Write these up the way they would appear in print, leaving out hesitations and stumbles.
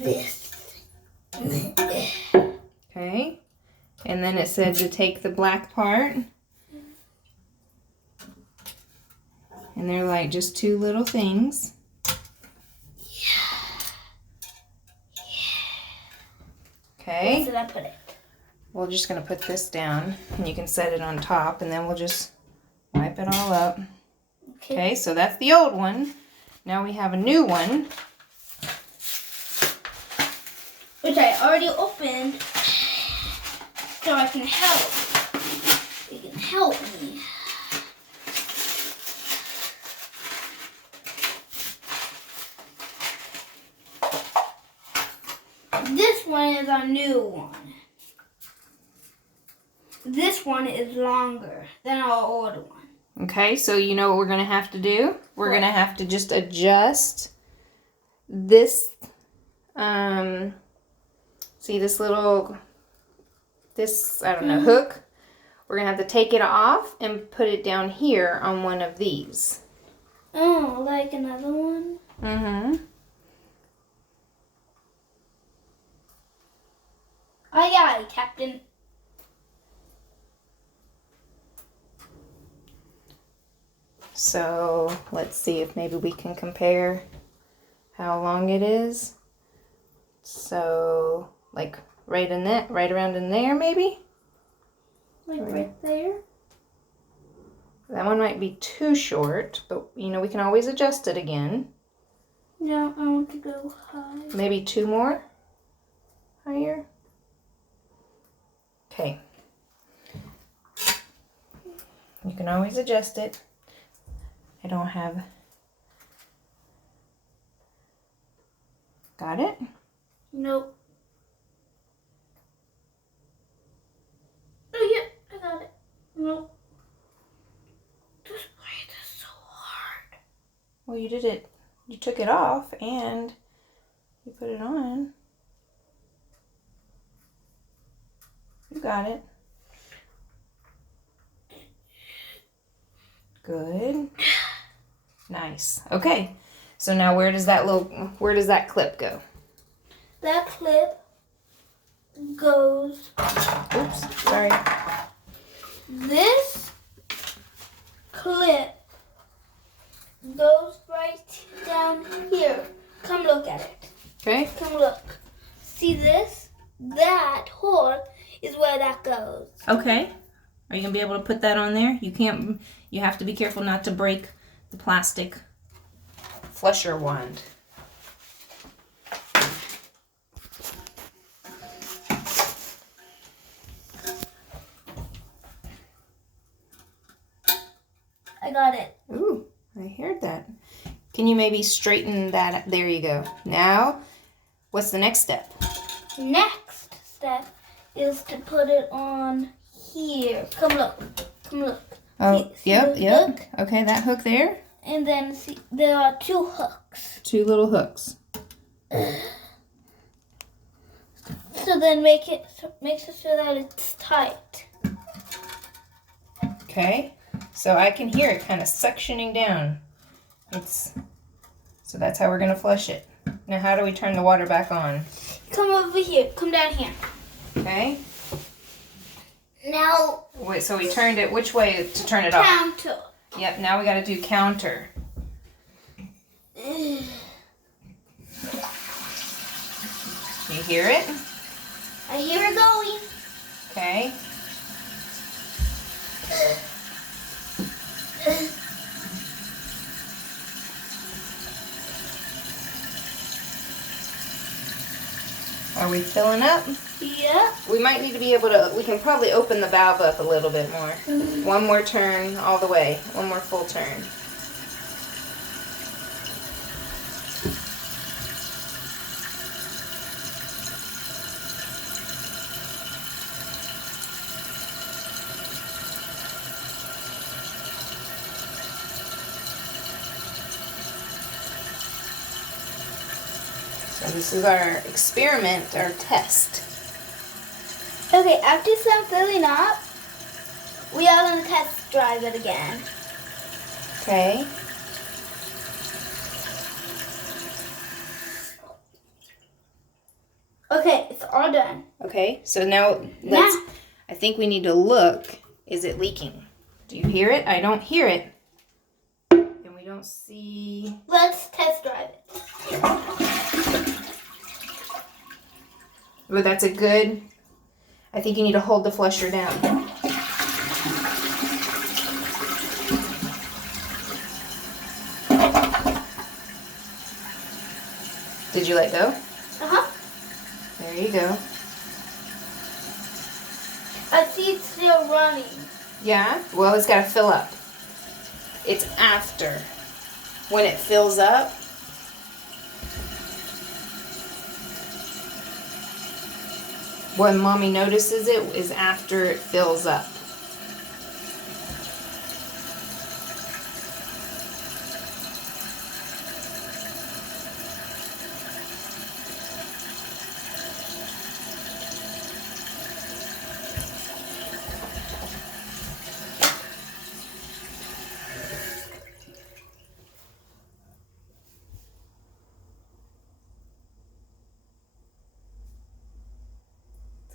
this. Okay. And then it said to take the black part. And they're like just two little things. Okay. Where should I put it? We're just going to put this down and you can set it on top and then we'll just wipe it all up. Okay, so that's the old one. Now we have a new one. Which I already opened so I can help. You can help me. This one is our new one. This one is longer than our old one. Okay, so you know what we're going to have to do? We're going to have to just adjust this, see this little, I don't know, hook? We're going to have to take it off and put it down here on one of these. Oh, like another one? Mm-hmm. Aye, aye, Captain. So let's see if maybe we can compare how long it is. So like right around in there maybe? Like right there? That one might be too short, but you know, we can always adjust it again. No, I want to go high. Maybe two more higher. Okay. You can always adjust it. I don't have... Got it? Nope. Oh, yeah, I got it. Nope. This braid is so hard. Well, you did it. You took it off and you put it on. You got it. Good. Nice. Okay. So now where does that clip go? That clip goes. Oops, sorry. This clip goes right down here. Come look at it. Okay. Come look. See this? That hole is where that goes. Okay. Are you going to be able to put that on there? You have to be careful not to break the plastic flusher wand. I got it. Ooh, I heard that. Can you maybe straighten that? There you go. Now, what's the next step? Next step is to put it on here. Come look. Come look. Oh, See yep. the hook? Okay, that hook there. And then see, there are two hooks. Two little hooks. So then make it so that it's tight. Okay, so I can hear it kind of suctioning down. So that's how we're gonna flush it. Now, how do we turn the water back on? Come over here. Come down here. Okay. Now. Wait, so we turned it. Which way to turn it off? Counter. Yep. Now we got to do counter. You hear it? I hear it going. Okay. Are we filling up? Yeah. We might need to be able to, we can probably open the valve up a little bit more. One more turn all the way. One more full turn. So this is our experiment, our test. Okay, after some filling up, we are going to test drive it again. Okay. Okay, it's all done. Okay, so now let's, I think we need to look. Is it leaking? Do you hear it? I don't hear it. And we don't see. Let's test drive it. Well, that's a good, I think you need to hold the flusher down. Did you let go? Uh-huh. There you go. I see it's still running. Yeah? Well, it's got to fill up. It's after. When it fills up, when Mommy notices it is after it fills up.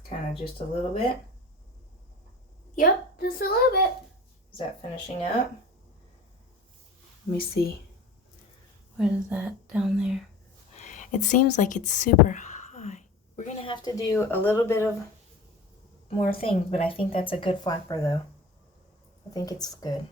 Kind of just a little bit. Yep, just a little bit. Is that finishing up? Let me see. What is that down there? It seems like it's super high. We're going to have to do a little bit of more things, but I think that's a good flapper though. I think it's good.